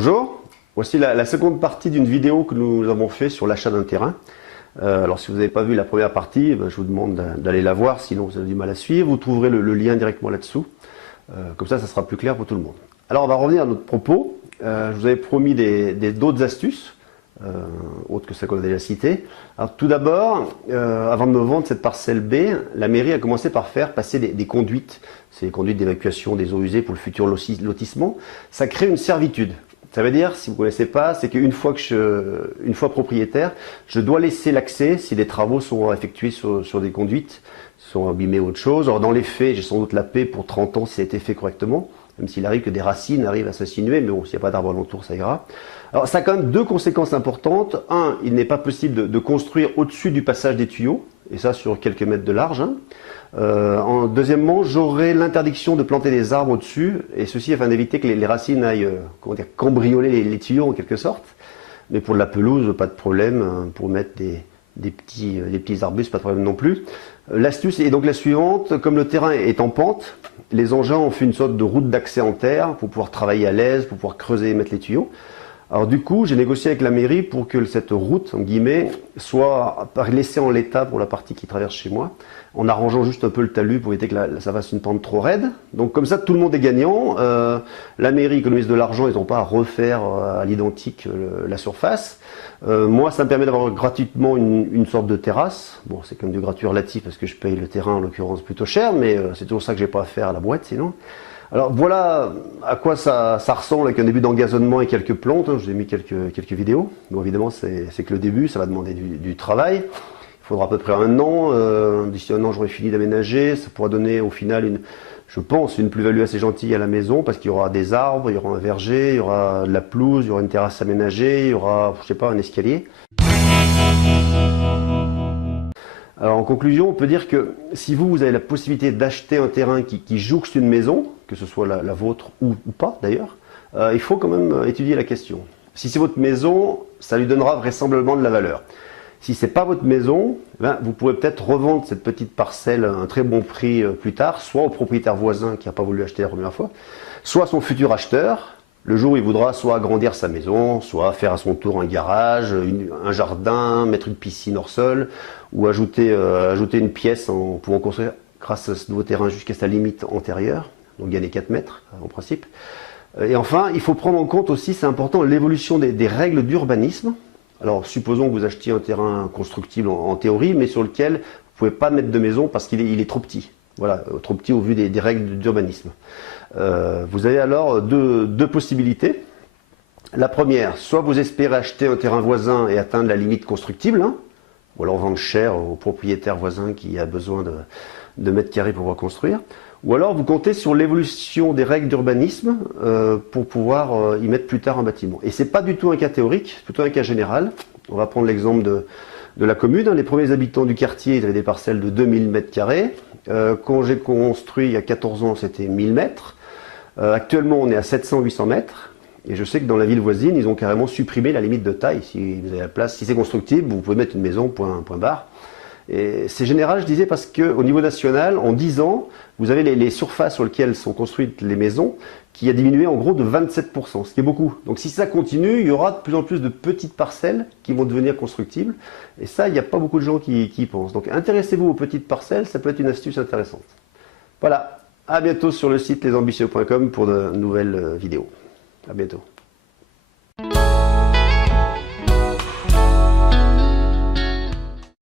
Bonjour, voici la seconde partie d'une vidéo que nous avons fait sur l'achat d'un terrain. Alors si vous n'avez pas vu la première partie, je vous demande d'aller la voir, sinon vous avez du mal à suivre. Vous trouverez le lien directement là-dessous. Comme ça sera plus clair pour tout le monde. Alors on va revenir à notre propos. Je vous avais promis d'autres astuces, autres que celles qu'on a déjà citées. Alors tout d'abord, avant de me vendre cette parcelle B, la mairie a commencé par faire passer des conduites. C'est des conduites d'évacuation des eaux usées pour le futur lotissement. Ça crée une servitude. Ça veut dire, si vous ne connaissez pas, c'est qu'une fois propriétaire, je dois laisser l'accès si des travaux sont effectués sur des conduites, sont abîmés ou autre chose. Alors dans les faits, j'ai sans doute la paix pour 30 ans si ça a été fait correctement, même s'il arrive que des racines arrivent à s'insinuer, mais bon, s'il n'y a pas d'arbre alentour, ça ira. Alors ça a quand même deux conséquences importantes. Un, il n'est pas possible de construire au-dessus du passage des tuyaux, et ça sur quelques mètres de large. Deuxièmement, j'aurai l'interdiction de planter des arbres au-dessus, et ceci afin d'éviter que les racines aillent cambrioler les tuyaux en quelque sorte. Mais pour de la pelouse, pas de problème. Pour mettre des petits arbustes, pas de problème non plus. L'astuce est donc la suivante: comme le terrain est en pente, les engins ont fait une sorte de route d'accès en terre pour pouvoir travailler à l'aise, pour pouvoir creuser et mettre les tuyaux. Alors du coup, j'ai négocié avec la mairie pour que cette route, en guillemets, soit laissée en l'état pour la partie qui traverse chez moi, en arrangeant juste un peu le talus pour éviter que ça fasse une pente trop raide. Donc comme ça, tout le monde est gagnant. La mairie économise de l'argent, ils n'ont pas à refaire à l'identique la surface. Moi, ça me permet d'avoir gratuitement une sorte de terrasse. Bon, c'est quand même du gratuit relatif parce que je paye le terrain, en l'occurrence, plutôt cher, mais c'est toujours ça que j'ai pas à faire à la boîte sinon. Alors voilà à quoi ça ressemble avec un début d'engazonnement et quelques plantes. Je vous ai mis quelques vidéos. Bon, évidemment, c'est que le début, ça va demander du travail. Il faudra à peu près un an. D'ici un an, j'aurai fini d'aménager. Ça pourra donner au final, je pense, une plus-value assez gentille à la maison parce qu'il y aura des arbres, il y aura un verger, il y aura de la pelouse, il y aura une terrasse aménagée, il y aura, je sais pas, un escalier. Alors en conclusion, on peut dire que si vous avez la possibilité d'acheter un terrain qui jouxte une maison, que ce soit la vôtre ou pas d'ailleurs, il faut quand même étudier la question. Si c'est votre maison, ça lui donnera vraisemblablement de la valeur. Si ce n'est pas votre maison, vous pourrez peut-être revendre cette petite parcelle à un très bon prix plus tard, soit au propriétaire voisin qui n'a pas voulu acheter la première fois, soit à son futur acheteur, le jour où il voudra soit agrandir sa maison, soit faire à son tour un garage, un jardin, mettre une piscine hors sol, ou ajouter une pièce en pouvant construire grâce à ce nouveau terrain jusqu'à sa limite antérieure, donc gagner 4 mètres en principe. Et enfin, il faut prendre en compte aussi, c'est important, l'évolution des règles d'urbanisme. Alors supposons que vous achetiez un terrain constructible en théorie, mais sur lequel vous ne pouvez pas mettre de maison parce qu'il est trop petit. Voilà, trop petit au vu des règles d'urbanisme. Vous avez alors deux possibilités. La première, soit vous espérez acheter un terrain voisin et atteindre la limite constructible, ou alors vendre cher au propriétaire voisin qui a besoin de mètres carrés pour pouvoir construire, ou alors vous comptez sur l'évolution des règles d'urbanisme pour pouvoir y mettre plus tard un bâtiment. Et ce n'est pas du tout un cas théorique, c'est plutôt un cas général. On va prendre l'exemple de la commune. Les premiers habitants du quartier, ils avaient des parcelles de 2000 mètres carrés. Quand j'ai construit il y a 14 ans, c'était 1000 mètres. Actuellement, on est à 700-800 mètres. Et je sais que dans la ville voisine, ils ont carrément supprimé la limite de taille. Si vous avez la place, si c'est constructible, vous pouvez mettre une maison, point barre. Et c'est général, je disais, parce qu'au niveau national, en 10 ans, vous avez les surfaces sur lesquelles sont construites les maisons qui a diminué en gros de 27%, ce qui est beaucoup. Donc si ça continue, il y aura de plus en plus de petites parcelles qui vont devenir constructibles. Et ça, il n'y a pas beaucoup de gens qui y pensent. Donc intéressez-vous aux petites parcelles, ça peut être une astuce intéressante. Voilà, à bientôt sur le site lesambitieux.com pour de nouvelles vidéos. À bientôt.